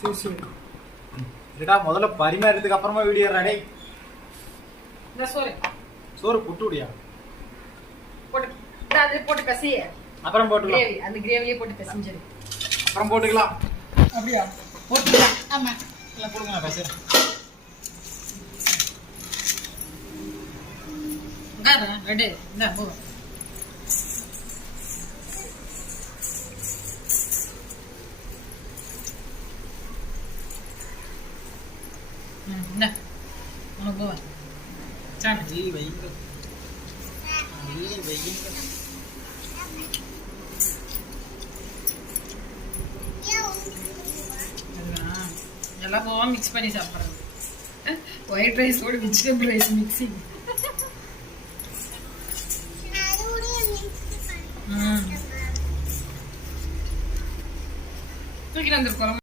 சரி சரி ஏடா முதல்ல பரிமாறதுக்கு அப்புறமா வீடியோ ரெடி. இந்த சோறு சோறு புட்டு விடியா போட்டு அது போட்டு பசி. அப்புறம் போட்டுக்கலாம். கிரேவி அந்த கிரேவியே போட்டு பசிஞ்சிரு. அப்புறம் போட்டுக்கலாம். அப்படியா? போட்டுக்கலாம். ஆமா எல்லாம் போடுங்க பசி. உட்காரு ரெடி. இந்த போ. இந்த உனக்கு போவா சாமி வைங்க வைங்க. எல்லாம் போவா மிக்ஸ் பண்ணி சாப்பிட்றது. ஒயிட் ரைஸோட வெஜிடபிள் ரைஸ் மிக்சிங். தூக்கிட்டு வந்துருக்கோம்.